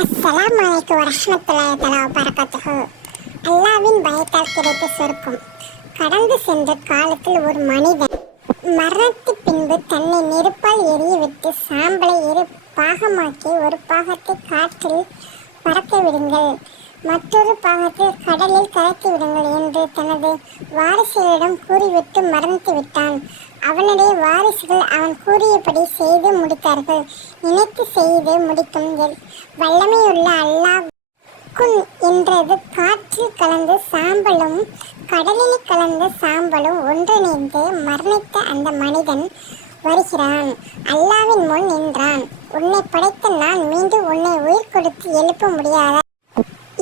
அஸ்ஸலாமு அலைக்கும் வரஹ்மத்துல்லாஹி தஆலா வபரகாத்துஹு. அல்லாஹ்வின் பயத்தால் கிடைத்த சொர்க்கம். கடந்து சென்ற காலத்தில் ஒரு மனிதன் மரணத்து பின்பு தன்னை நெருப்பால் எரியவிட்டு சாம்பலை இரு பாகமாக்கி ஒரு பாகத்தை காற்றில் பறக்க விடுங்கள், மற்றொரு பாகத்தில் கடலில் கலக்கி விடுங்கள் என்று தனது வாரிசுகளிடம் கூறிவிட்டு மறந்து விட்டான். அவனுடைய வாரிசுகள் அவன் கூறியபடி செய்து முடித்தார்கள். நினைத்து செய்து முடிக்கும் வல்லமையுள்ள அல்லாஹ் குன் என்றது. காற்றில் கலந்த சாம்பலும் கடலில் கலந்த சாம்பலும் ஒன்றிணைந்து மரணித்த அந்த மனிதன் வருகிறான். அல்லாவின் முன் நின்றான். உன்னை படைத்த நான் மீண்டும் உன்னை உயிர் கொடுத்து எழுப்ப முடியாதா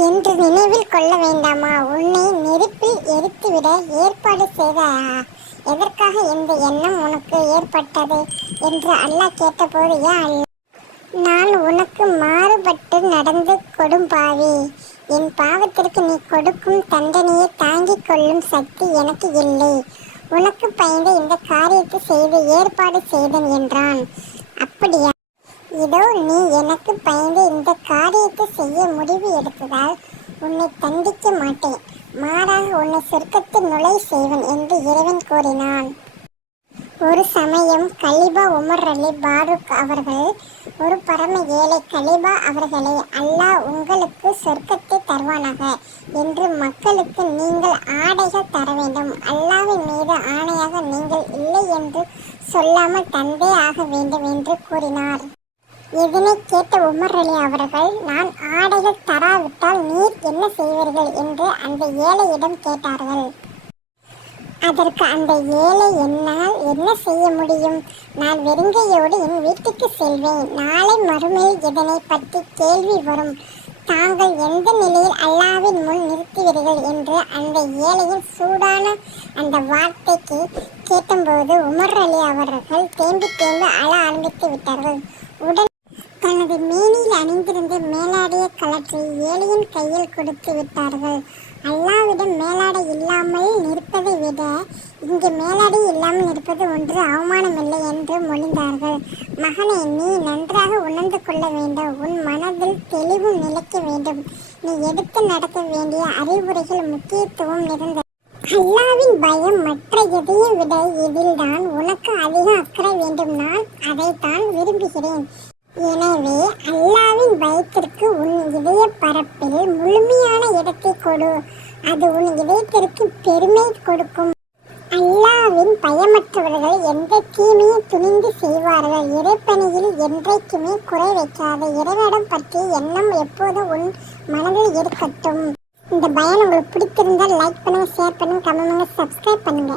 என்று நினைவில் கொள்ள வேண்டாமா? உன்னை நெருப்பில் எரித்துவிட ஏற்பாடு செய்தாயா? எதற்காக இந்த எண்ணம் உனக்கு ஏற்பட்டது என்று அல்லாஹ் கேட்டபோது, ஏன் அல்லா, நான் உனக்கு மாறுபட்டு நடந்து கொடும்பாவி. என் பாவத்திற்கு நீ கொடுக்கும் தண்டனையை தாங்கிக் கொள்ளும் சக்தி எனக்கு இல்லை. உனக்கு பயந்து இந்த காரியத்தை செய்து ஏற்பாடு செய்தேன் என்றான். அப்படியா? இதோ நீ எனக்கு பயந்து இந்த காரியத்தை செய்ய முடிவு எடுத்ததால் உன்னை தண்டிக்க மாட்டேன், மாறாக உன்னை சொர்க்கத்தில் நுழை செய்வன் என்று இறைவன் கூறினான். ஒரு சமயம் கலிபா உமர் அலி பாருக் அவர்கள் ஒரு பரம ஏழை கலிபா அவர்களை, அல்லாஹ் உங்களுக்கு சொர்க்கத்தை தருவானாக என்று மக்களுக்கு நீங்கள் ஆடைகள் தர வேண்டும். அல்லாஹ்வின் மீது ஆணையாக நீங்கள் இல்லை என்று சொல்லாமல் தந்தே ஆக வேண்டும் என்று கூறினார். இதனை கேட்ட உமர் அலி அவர்கள், நான் ஆடைகள் தராவிட்டால் நீர் என்ன செய்வீர்கள் என்று அந்த ஏழையிடம் கேட்டார்கள். அதற்கு அந்த ஏழை, என்னால் என்ன செய்ய முடியும்? நான் வெறுங்கையோடு என் வீட்டுக்கு செல்வேன். நாளை மறுமையில் இதனை பற்றி கேள்வி வரும். தாங்கள் எந்த நிலையில் அல்லாவின் முன் நிறுத்துவீர்கள் என்று அந்த ஏழையின் சூடான அந்த வார்த்தைக்கு கேட்டபோது உமர் அலி அவர்கள் தேம்பி தேம்பி அழ ஆரம்பித்து விட்டார்கள். உடன் தனது மேனியில் அணிந்திருந்த மேலாடையை கலற்றி ஏழையின் கையில் கொடுத்து விட்டார்கள். அல்லாவிடம் மேலாடை இல்லாமல் நிற்பதை விட இங்கு மேலாடை இல்லாமல் நிற்பது ஒன்று அவமானமில்லை என்று மொழிந்தார்கள். மகனே, நீ நன்றாக உணர்ந்து கொள்ள வேண்டும். உன் மனதில் தெளிவு நிலைக்க வேண்டும். நீ எடுத்து நடக்க வேண்டிய அறிவுரைகள் முக்கியத்துவம் நிறைந்தது. அல்லாவின் பயம் மற்ற எதையும் விட இதில்தான் உனக்கு அதிக அக்கறை வேண்டும். நான் அதைத்தான் விரும்புகிறேன். எனவே அல்லாவின் பயத்திற்கு உன் இதய பரப்பில் முழுமையான இடத்தை கொடு. அது உன் இதயத்திற்கு பெருமை கொடுக்கும். அல்லாவின் பயமற்றவர்கள் எந்த தீமையை துணிந்து செய்வார்கள். இறைப்பணியில் என்றைக்குமே குறை வைக்காது. இறைவனிடம் பற்றிய எண்ணம் எப்போதும் உன் மனதில் இருக்கட்டும். இந்த பயன் உங்களுக்கு பிடித்திருந்தால் லைக் பண்ணுங்க, ஷேர் பண்ணுங்க, கமெண்ட் பண்ணுங்க, சப்ஸ்கிரைப் பண்ணுங்க.